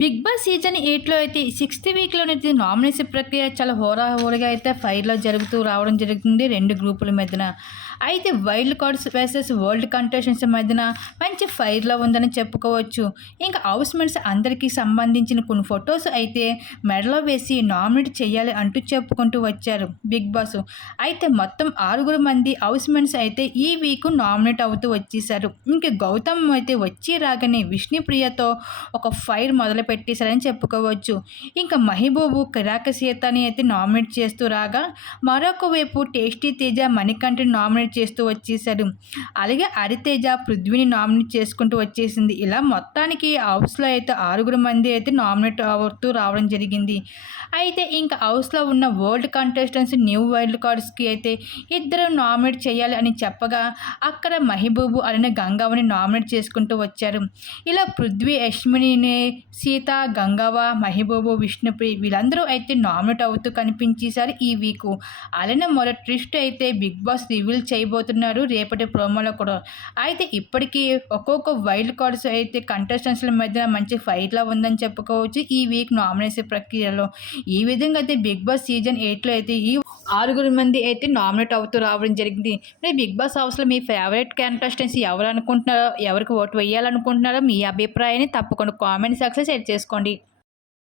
Big boss season ఎయిట్లో అయితే sixth వీక్లోనైతే nomination ప్రక్రియ చాలా హోరాహోరగా అయితే ఫైర్లో జరుగుతూ రావడం జరుగుతుంది రెండు గ్రూపుల మధ్యన. అయితే wild cards versus world contestants మధ్యన మంచి ఫైర్లో ఉందని చెప్పుకోవచ్చు. ఇంకా హౌస్ మేట్స్ అందరికీ సంబంధించిన కొన్ని ఫొటోస్ అయితే మెడలో వేసి నామినేట్ చేయాలి అంటూ చెప్పుకుంటూ వచ్చారు బిగ్ బాస్. అయితే మొత్తం ఆరుగురు మంది హౌస్ మేట్స్ అయితే ఈ వీక్ నామినేట్ అవుతూ వచ్చేసారు ఇంకా గౌతమ్ అయితే వచ్చి రాగానే విష్ణుప్రియతో ఒక ఫైర్ మొదలు పెట్టేశారని చెప్పుకోవచ్చు. ఇంకా మహిబూబు కిరాక సీతని అయితే నామినేట్ చేస్తూ రాగా మరొక వైపు టేస్టీ తేజ మణికంఠని నామినేట్ చేస్తూ వచ్చేశాడు. అలాగే హరితేజ పృథ్వీని నామినేట్ చేసుకుంటూ వచ్చేసింది. ఇలా మొత్తానికి హౌస్లో అయితే ఆరుగురు మంది అయితే నామినేట్ అవుతూ రావడం జరిగింది. అయితే ఇంకా హౌస్లో ఉన్న వరల్డ్ కంటెస్టెంట్స్ న్యూ వైల్డ్ కార్డ్స్కి అయితే ఇద్దరు నామినేట్ చేయాలి అని చెప్పగా అక్కడ మహిబూబు అలానే గంగావని నామినేట్ చేసుకుంటూ వచ్చారు. ఇలా పృథ్వీ యష్మిని సీత గంగవ్వ మహిబూబు విష్ణుప్రి వీళ్ళందరూ అయితే నామినేట్ అవుతూ కనిపించేశారు ఈ వీక్. అలానే మరో ట్విస్ట్ అయితే బిగ్ బాస్ రివీల్ చేయబోతున్నారు రేపటి ప్రోమోలో కూడా. అయితే ఇప్పటికీ ఒక్కొక్క వైల్డ్ కార్డ్స్ అయితే కంటెస్టెంట్స్ల మధ్య మంచి ఫైట్లా ఉందని చెప్పుకోవచ్చు ఈ వీక్ నామినేషన్ ప్రక్రియలో. ఈ విధంగా అయితే బిగ్ బాస్ సీజన్ ఎయిట్లో అయితే ఈ ఆరుగురు మంది అయితే నామినేట్ అవుతూ రావడం జరిగింది. మరి బిగ్ బాస్ హౌస్లో మీ ఫేవరెట్ కంటెస్టెన్స్ ఎవరు అనుకుంటున్నారో ఎవరికి ఓటు వేయాలనుకుంటున్నారో మీ అభిప్రాయాన్ని తప్పకుండా కామెంట్ సెక్షన్ షేర్ చేసుకోండి.